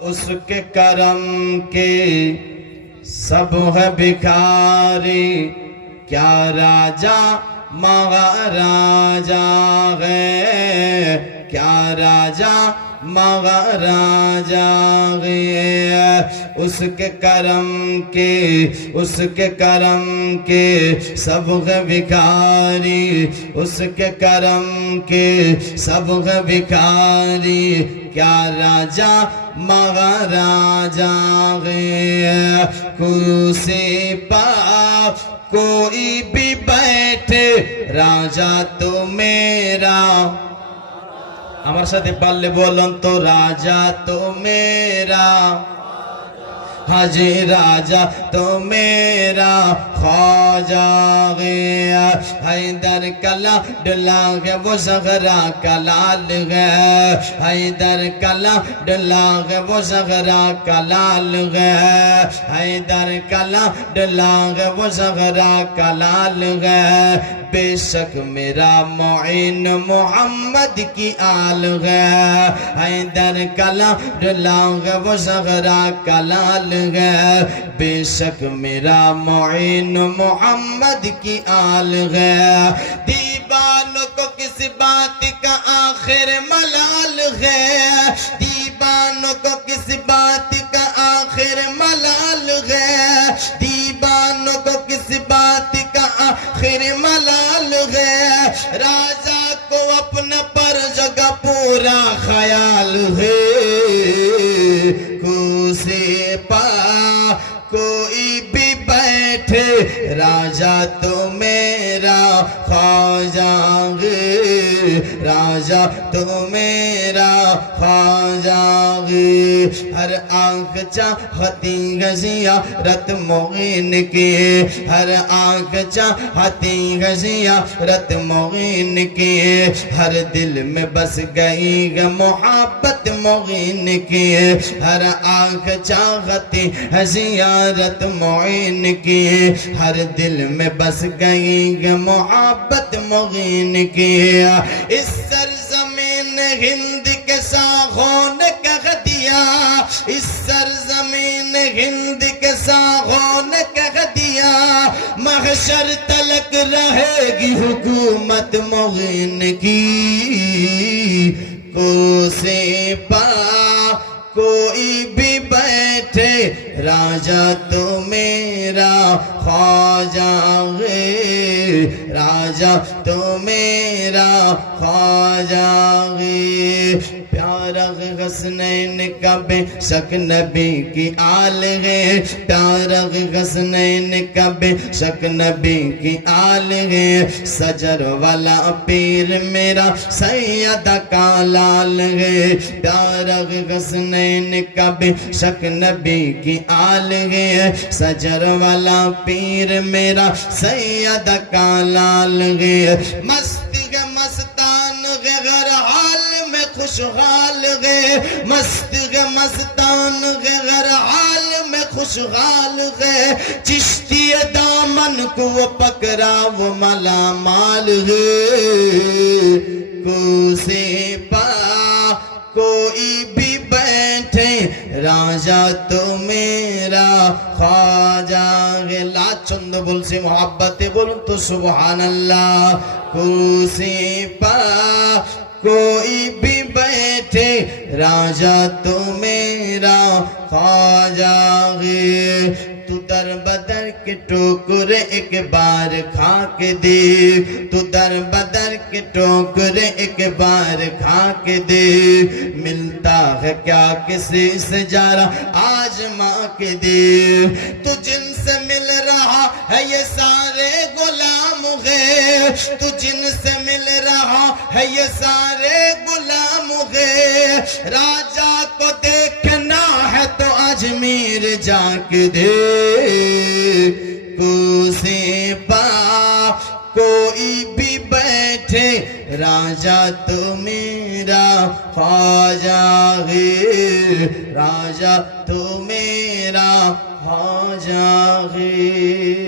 اس کے کرم کے سب ہے بھکاری، کیا راجا مہاراجا ہے، کیا راجا مہاراجا ہے۔ اس کے کرم کے، اس کے کرم کے سب ہے بھکاری، اس کے کرم کے سب ہے بھکاری، کیا راجا مہاراجا ہے۔ کرسی پا کوئی بھی بیٹھے، راجا تو میرا، আমার সাথে পারলে বলুন তো, রাজা তো মেরা, হাজি রাজা তো মেরা ख्वाजा गया। हैदर कला डला है वो ज़हरा का लाल है, हैदर कला डला है वो ज़हरा का लाल है, हैदर कला डला है वो ज़हरा का लाल है। बेशक मेरा मुईन मोहम्मद की आल है, हैदर कला डला है वो ज़हरा का लाल है। बेशक मेरा मुईन मोहम्मद की आल है। दीवानों को किस बात का आखिर मलाल है, दीवानों को किस बात का आखिर मलाल है, दीवानों को किस बात का आखिर मलाल है। राजा को अपना पर जगह पूरा ख्याल है। कुर्सी पा कोई भी बैठे, राजा तो मेरा ख्वाजा है, राजा तो मेरा ख्वाजा है। हर आंख चाहती है ज़ियारत मोइन की, हर आंख चाहती है ज़ियारत मोइन की, हर दिल में बस गई है मोहब्बत मोइन की, हर आंख चाहती है ज़ियारत मोइन की, हर दिल में बस गई है मोहब्बत मोइन की। इस सरज़मीन हिंद के साखों ने कह दिया, इस सरज़मीन हिंद के साखों ने कह दिया, महशर तलक रहेगी हुकूमत मोइन की। कुर्सी पा कोई भी बैठे, राजा तो मेरा ख्वाजा है, राजा तो मेरा ख्वाजा है। प्यारा हसनैन का बेशक नबी की आल है, प्यारा हसनैन का बेशक नबी की आल है। सजर वाला पीर मेरा सैयद का लाल है, प्यारा हसनैन का बेशक नबी की आल है। सजर वाला पीर मेरा सैयद का लाल है। मस्ती के मस्तान के हर हाल में खुशहाल है, मस्ती के मस्तान के हर हाल में खुशहाल है। चिश्ती दामन को वो पकड़ा वो माला माल है। कुर्सी पा कोई भी बैठे, राजा तो मेरा ख्वाजा है। लाचंद बोलছে मोहब्बते बोलুন तो सुभान अल्लाह। कुर्सी पा कोई भी बैठे, राजा तो मेरा ख्वाजा है। तू दर बदर के टोकरे एक बार खा के देख, तू दर बदर के टोकरे एक बार खा के देख। मिलता है क्या किसी से जरा आजमा के देख। तू जिनसे मिल रहा है ये सारे गुलाम है, तू जिनसे मिल रहा है ये सारे गुलाम है। राजा को देखना है तो अजमेर जाके देख। कुर्सी पा कोई भी बैठे, राजा तो मेरा ख्वाजा है, राजा तो मेरा ख्वाजा है।